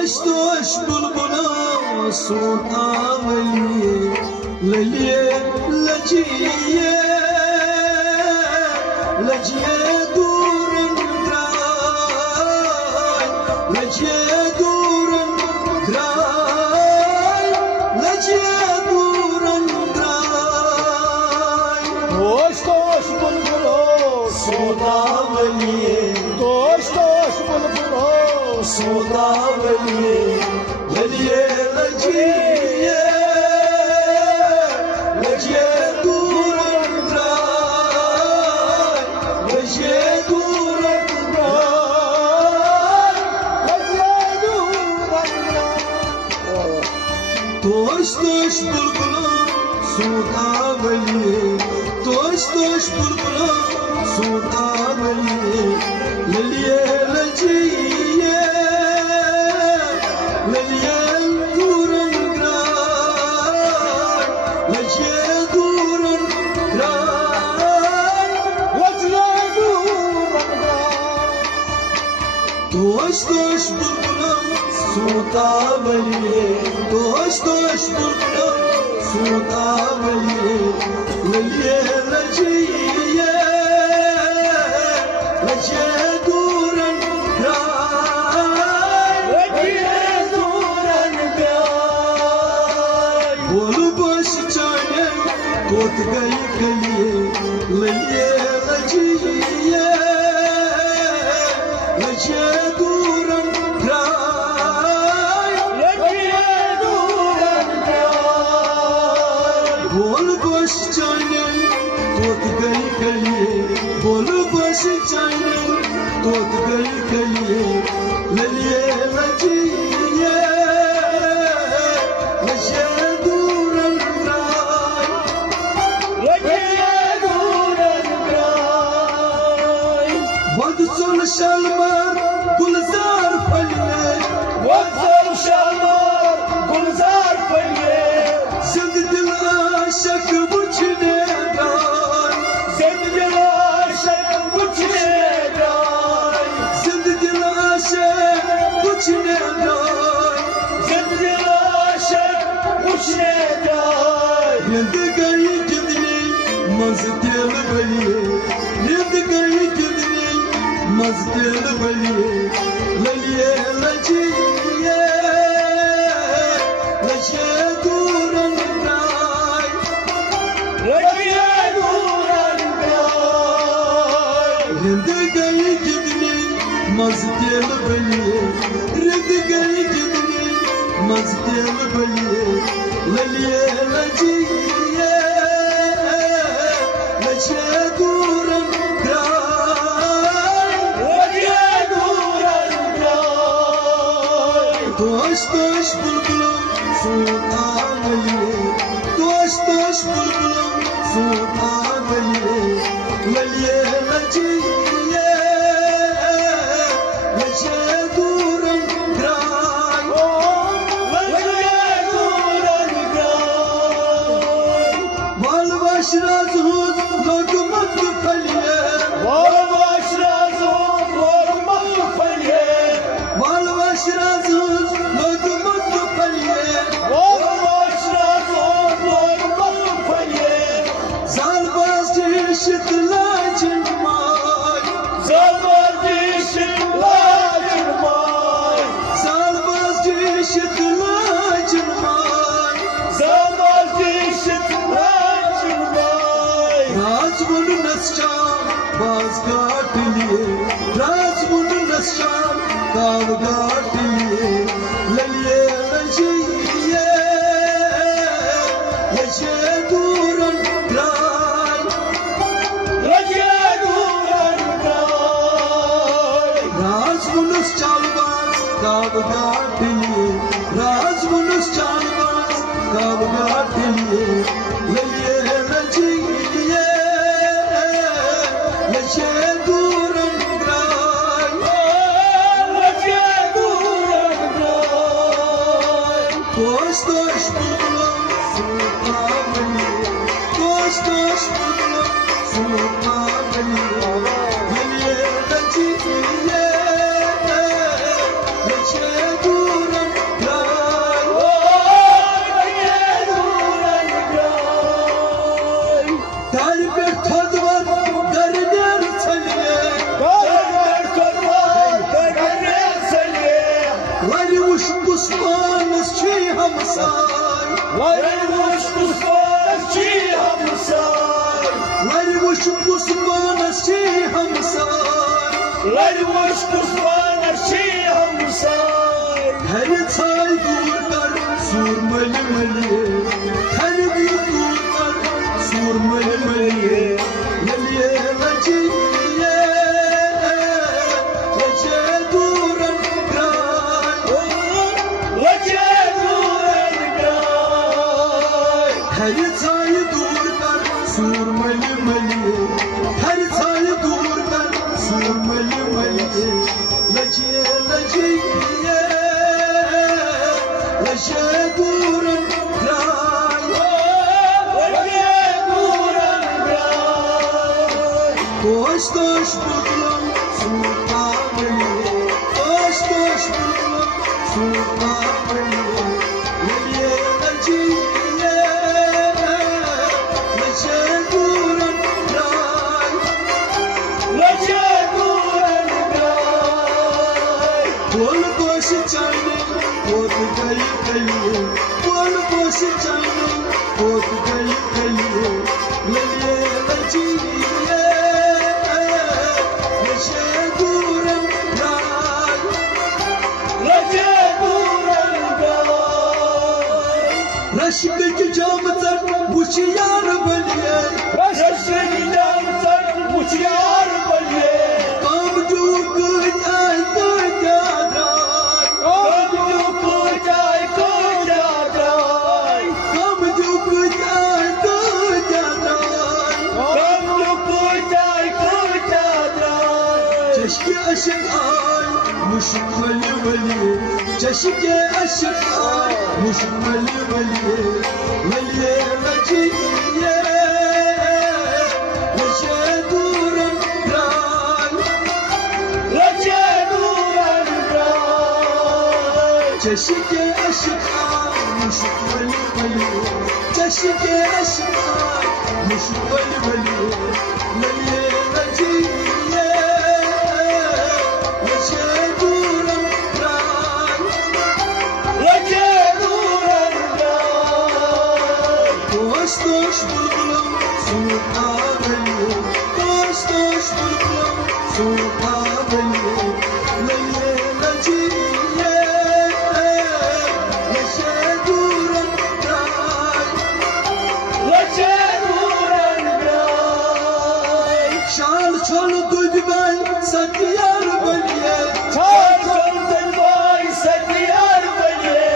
दोष दोष बुलबुला सोना वलिए ललिए लजिए लजिए दूरन ग्राय लजिए दूरन ग्राय लजिए दूरन ग्राय दोष दोष बुलबुलो सोना वलिए दोष दोष बुलबुलो सोना वलिए ललिए लजिए लजिए दूरन ग्राय लजिए दूरन ग्राय लजिए दूरन ग्राय दोष दोष बुलबुला सोना वलिए दोष दोष बुलबुला सोना वलिए ललिए लजिए ललिए दूरन ग्राय लजिए दूरन ग्राय लजिए दूरन ग्राय दोष दोष बुलबुला सोना वलिए दोष दोष बुलबुला सोना वलिए ललिए लजिए लजिए दूरन ग्राय लजिए दूरन ग्राय बोल बस चाहे तोत गई गलिए ललिए लजिए लजिए दूरन ग्राय लजिए दूरन ग्राय बोल बस चाहे तोत गई गलिए बोल बस चाहे तोत गई गलिए ललिए लजिए लजिए दूरन ग्राय लजिए दूरन ग्राय वदसुल शलमर गुलजार फलिए वत्सल शालमार गुलजार फलिए जिंद दिल आशक बुझने गाय जिंदगी आशिक बुझने जाए जिंद दिल आशक बुझने गाय जिंदगी आशिक बुझने जाए निंद गई जिंदगी मज दिल बलिए निंद गई जिंदगी मज दिल बलिए ललिए लजिए लजिए दूरन ग्राय लजिए दूरन ग्राय रिंद गई जिंदगी मज दिल बलिए रिंद गई जिंदगी मज दिल बलिए ललिए लजिए लजिए दूरन ग्राय लजिए दूरन ग्राय दोष दोष बुलबुला सोना वलिए दोष दोष बुलबुला सोना वलिए ललिए लजिए लजिए दूरन ग्राय लजिए दूरन ग्राय मालवाश राज हो लोग मत फलिए वालवाश राजो और मत फलिए मालवाश राज हो लोग मत फलिए वालवाश राजो और मत फलिए साल बाज शीतला चिन्माय ज़बरदस्त लाजवाब साल बाज शीतला चिन्माय ज़बरदस्त लाजवाब राजमुन नस्चान बाज काट लिए राजमुन नस्चान काव काट लिए ललिए लजिए लजिए दूरन ग्राय लजिए दूरन ग्राय राजमुन चाल बाज काव काट लिए राजमुन चाल बाज काव काट लिए ललिए लजिए लजिए दूरन ग्राय लजिए दूरन ग्राय दोष दोष बुलबुला सोना वलिए दोष दोष बुलबुला सोना वलिए ललिए लजिए लजिए छी हमसाय लड़वश कुस्वान छी हमसाय हर छाय दूर कर सूर मल मलिए हर भी दूर कर सूर मल मलिए ललिए लजिए लजे दूरन ग्राय लजे दूरन ग्राय हर छाय दूर कर सूर मल मलिए हर छाय दूर कर सूर मल मलिए लजिए लजिए लजे दूरन ग्राय लजे दूरन ग्राय Koş koş buldum sultanı, koş koş buldum sultanı. Nereye naciye, nece duran ray. लजे दूरन ग्राय Kol boş çaylı, kot gayı gayı. Kol boş çaylı, kot gayı gayı. Nereye naciye, nece duran ray. लजे दूरन ग्राय Raşık ki camıdır bu çiyar bölüye रशक जाम sir मुछियार बलिए Kam cuk ay kadar Camus को जाय Kam cuk ay kadar Camus को जाय Çeşke aşık ay muşmali vali Çeşke aşık ay muşmali vali Valiye vaciye Veşe duran ray लजे दूरन ग्राय Çeşke aşık ay muşmali vali Çeşke aşık ay muşmali vali Valiye vaciye Veşe duran ray लजे दूरन ग्राय Koş koş buldum sultanı Koş koş buldum sultanı Leyye naciye Neşe duran ray लजे दूरन ग्राय Şal çol duydu ben satyar bölge छाल चंदन बाई सतियार बलिए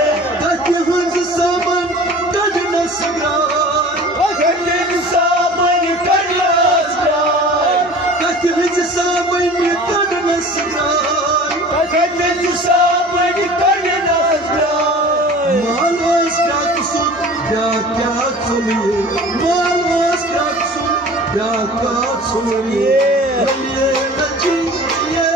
Tatlı hızı saman kadına sigrar अखंड सामन करलास ग्राय Tatlı hızı saman kadına sigrar अखंड सामन करलास ग्राय Malvas bıraksın, yakat soruyor. Malvas bıraksın, yakat soruyor. Veliye naciye,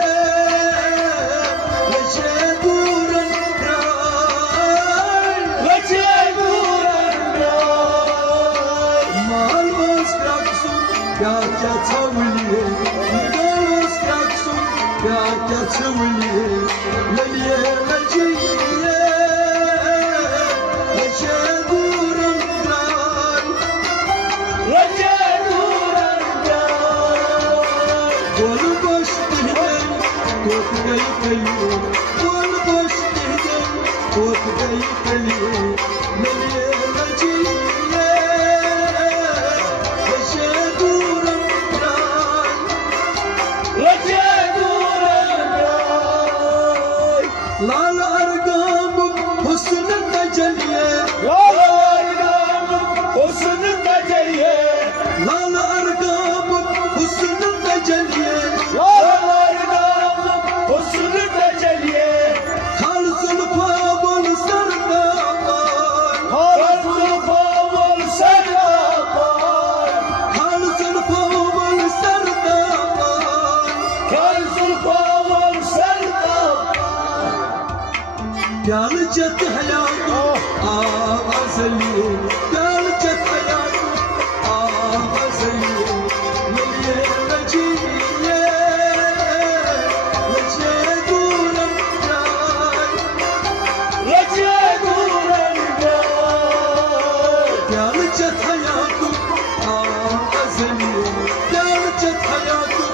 neşe duran ray. लजे दूरन ग्राय Malvas bıraksın, yakat soruyor. Malvas bıraksın, yakat soruyor. Veliye naciye, neşe duran ray. लजे दूरन ग्राय Kol boş değil, kot gayı gayı. Kol boş değil, kot gayı gayı. Nereye naciye, neşe duran ray. लजे दूरन ग्राय Lal argamım husn teceliye. लाल राम हुस्न तजलिए Lal argamım husn teceliye. लाल राम हुस्न तजलिए Kal zulfa bol sarda ay. हर पावल सरदार Kal zulfa bol sarda ay. हर पावल सरदार Gel cet hayatım ağazeli Gel cet hayatım ağazeli Nereye naciye Nece duran ray लजे दूरन ग्राय Gel cet hayatım ağazeli Gel cet hayatım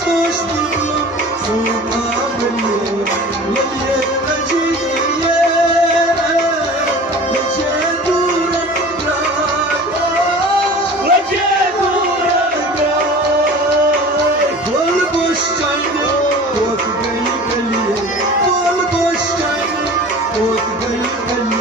hoş buldum sultanım Laliye Naciye Lece duran Lece duran Bol boş çayne ot gayı galiye Bol boş çayne ot gayı galiye